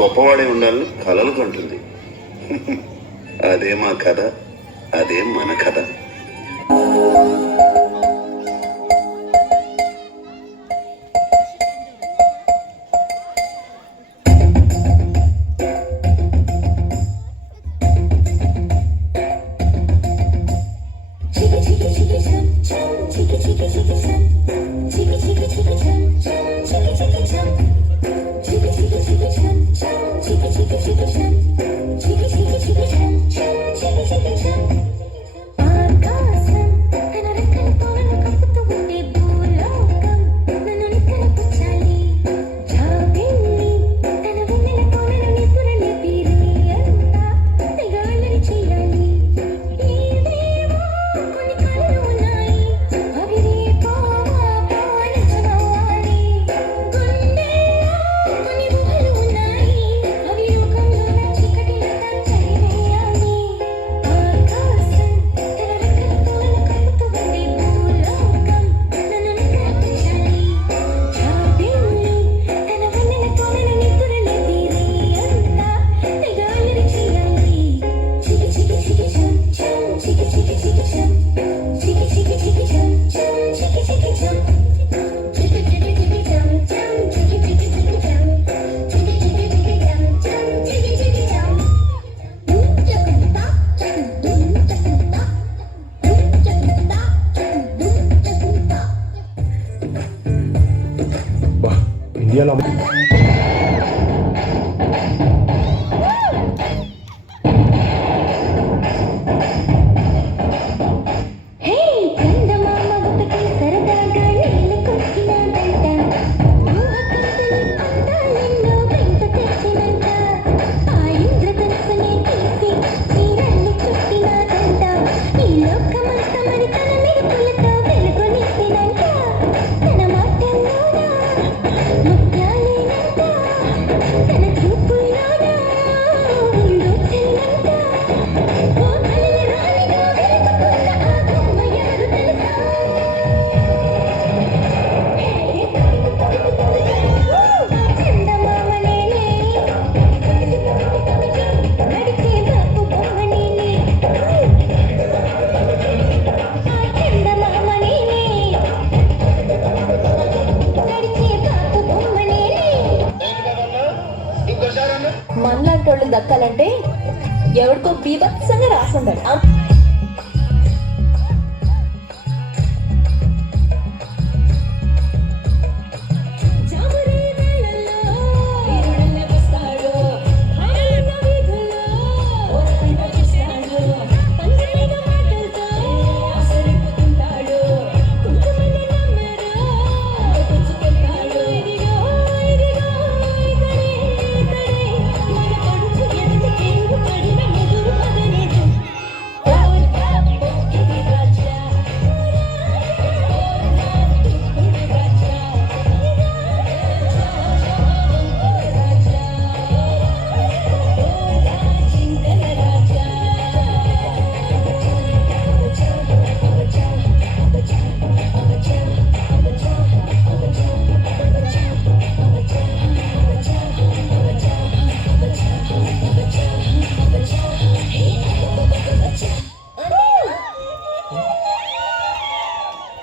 గొప్పవాడే ఉండాలని కలలు కంటుంది. అదే మా కథ, అదే మన కథ. ఇండియాలో మనలాంటి వాళ్ళు దక్కాలంటే ఎవరికో బీభత్సంగా రాసుండాలి.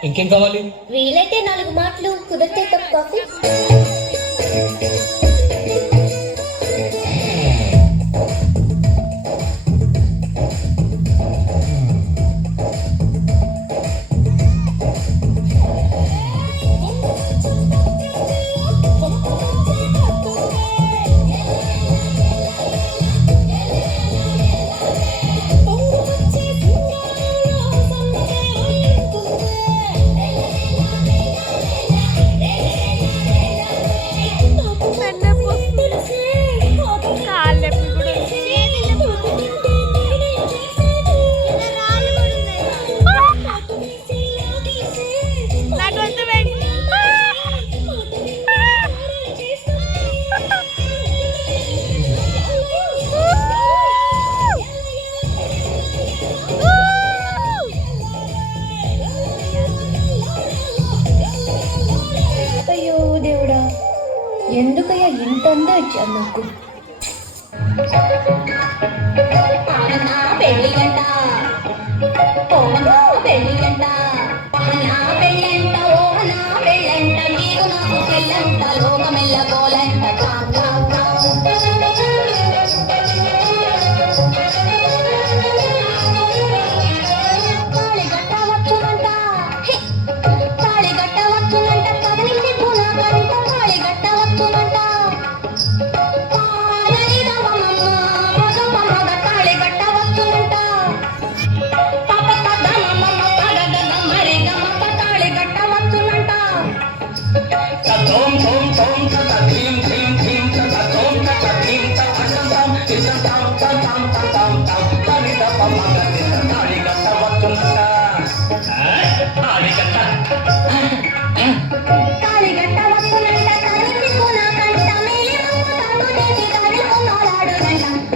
ఇంకేం కావాలి? వీలైతే 4 మాటలు, కుదిరితే కప్ కాఫీ. ఎందుకయ్యా ఇంత అందా ఇచ్చారు నాకు? నా పెళ్లి గంట ఓ నా పెళ్లి గంట నా పెళ్ళంట ఓ నా పెళ్ళంట నీకు నాకు పెళ్ళంట లోకమెల్ల గోలంట తాళి గట్ట వచ్చునంట తాళి గట్ట వచ్చునంట కదలింది పూనా కంట తాళి గట్ట వచ్చునంట తాళి గట్ట వచ్చునంట మరి గమ్మ తాళి గట్ట వచ్చునంట తోం తోం తోం తత ధీం ధీం ధీం తత తోం తత ధీం తత తం తం తం తం తం తం తం తని తప మగ తాళి గట్ట వత్తునంట తాళి గట్ట తాళి గట్ట వచ్చునంట కదలింది పూనా కంట మేలి రమ్మ తాడు దేవి తాళి కొన్నాడాడునంట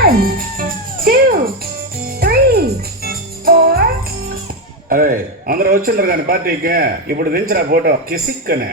1, 2, 3, 4. అరే అందరూ వచ్చిండ్రు కానీ పార్టీకి ఇప్పుడు దించరా ఫోటో కిసిక్ అనే